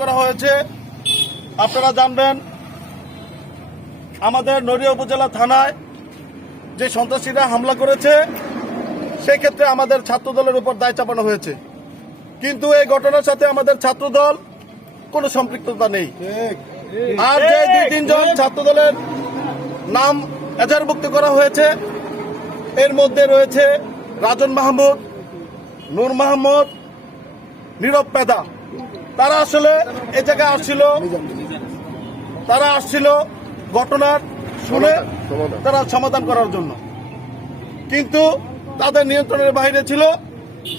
করা হয়েছে। আপনারা জানবেন আমাদের নড়িয়া উপজেলা থানায় যে সন্ত্রাসীরা হামলা করেছে সেক্ষেত্রে আমাদের ছাত্রদলের উপর দায় চাপানো হয়েছে, কিন্তু এই ঘটনার সাথে আমাদের ছাত্রদল কোনো সম্পৃক্ততা নেই। আর যে 2-3 জন ছাত্রদলের নাম এজাহারভুক্ত করা হয়েছে এর মধ্যে রয়েছে রাজন মাহমুদ, নূর মাহমুদ, নীরব পেদা। তারা আসলে এই জায়গায় আসছিল ঘটনার শুনে তারা সমাধান করার জন্য, কিন্তু তাদের নিয়ন্ত্রণের বাইরে ছিল।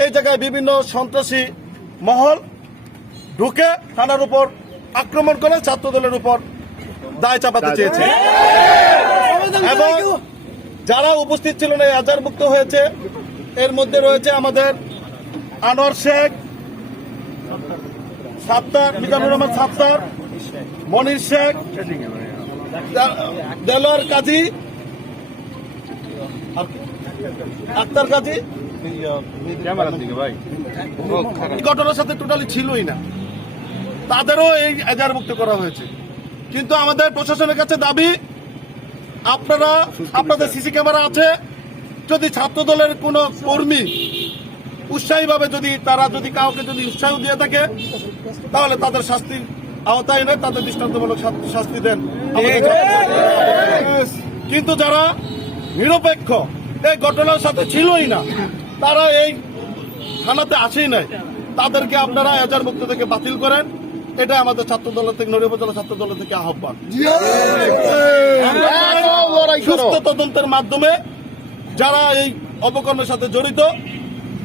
এই জায়গায় বিভিন্ন সন্ত্রাসী মহল ঢুকে থানার উপর আক্রমণ করে ছাত্রদলের উপর দায় চাপাতে চেয়েছে এবং যারা উপস্থিত ছিল না এজাহারভুক্ত হয়েছে এর মধ্যে রয়েছে আমাদের আনোয়ার শেখ, মিজানুর রহমান সাত্তার, মনির শেখ, দেলোয়ার কাজী, আক্তার কাজী। ঘটনার সাথে টোটালি ছিলই না, তাদেরও এই এজাহারভুক্ত করা হয়েছে। কিন্তু আমাদের প্রশাসনের কাছে দাবি, আপনাদের সিসি ক্যামেরা আছে, যদি ছাত্রদলের কোনো কর্মী উৎসাহীভাবে তারা কাউকে উৎসাহ দিয়ে থাকে তাহলে তাদের শাস্তির আওতায় এনে তাদের দৃষ্টান্তমূলক শাস্তি দেন। কিন্তু যারা নিরপেক্ষ এই ঘটনার সাথে ছিলই না, তারা এই থানাতে আসেই নাই, তাদেরকে আপনারা এজাহারভুক্ত থেকে বাতিল করেন। এটা আমাদের ছাত্রদলের থেকে, নড়িয়া উপজেলা ছাত্রদলের থেকে আহ্বান। সুস্থ তদন্তের মাধ্যমে যারা এই অপকর্মের সাথে জড়িত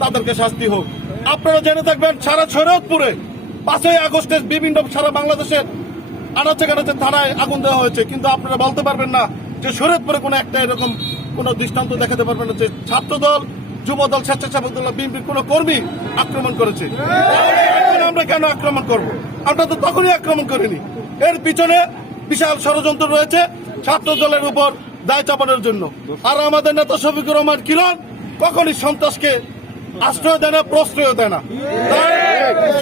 তাদেরকে শাস্তি হোক। আপনারা জেনে থাকবেন সারা শরীয়তপুরে 5ই আগস্টে সারা বাংলাদেশের আনাচে কানাচে থানায় আগুন দেওয়া হয়েছে, কিন্তু আপনারা বলতে পারবেন না যে শরীয়তপুরে কোনো একটা এরকম কোন দৃষ্টান্ত দেখাতে পারবেন না যে ছাত্রদল, যুবদল, স্বেচ্ছাসেবক দল, বিএনপির কোন কর্মী আক্রমণ করেছে। আমরা কেন আক্রমণ করব? আমরা তো তখনই আক্রমণ করিনি। এর পিছনে বিশাল ষড়যন্ত্র রয়েছে ছাত্রদলের উপর দায় চাপানোর জন্য। আর আমাদের নেতা শফিকুর রহমান কিরণ কখনই সন্ত্রাসকে আশ্রয় দেয় না, প্রশ্রয় দেয় না।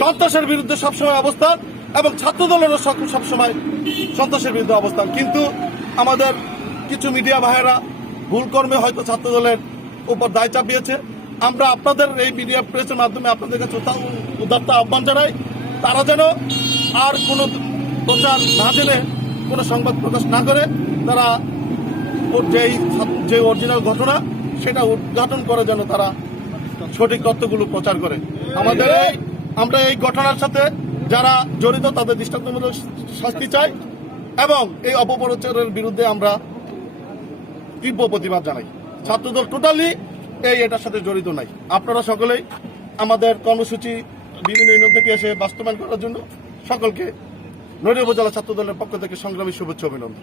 সন্ত্রাসের বিরুদ্ধে সবসময় অবস্থান এবং ছাত্রদলেরও সবসময় সন্ত্রাসের বিরুদ্ধে অবস্থান। কিন্তু আমাদের কিছু মিডিয়া ভাইয়েরা ভুল কর্মে হয়তো ছাত্রদলের উপর দায় চাপিয়েছে। আমরা আপনাদের এই মিডিয়া প্রেসের মাধ্যমে আপনাদের কাছে উদাত্ত আহ্বান জানাই, তারা যেন আর কোনো প্রচার না জেনে কোনো সংবাদ প্রকাশ না করে তারা যে অরিজিনাল ঘটনা সেটা উদ্ঘাটন করে যেন তারা সঠিক তথ্যগুলো প্রচার করে। আমরা এই ঘটনার সাথে যারা জড়িত তাদের দৃষ্টান্তমূলক শাস্তি চাই এবং এই অপপ্রচারের বিরুদ্ধে আমরা তীব্র প্রতিবাদ জানাই। ছাত্রদল টোটালি এটার সাথে জড়িত নাই। আপনারা সকলেই আমাদের কর্মসূচি বিভিন্ন ইউনিয়ন থেকে এসে বাস্তবায়ন করার জন্য সকলকে নড়িয়া উপজেলা ছাত্রদলের পক্ষ থেকে সংগ্রামী শুভেচ্ছা অভিনন্দন।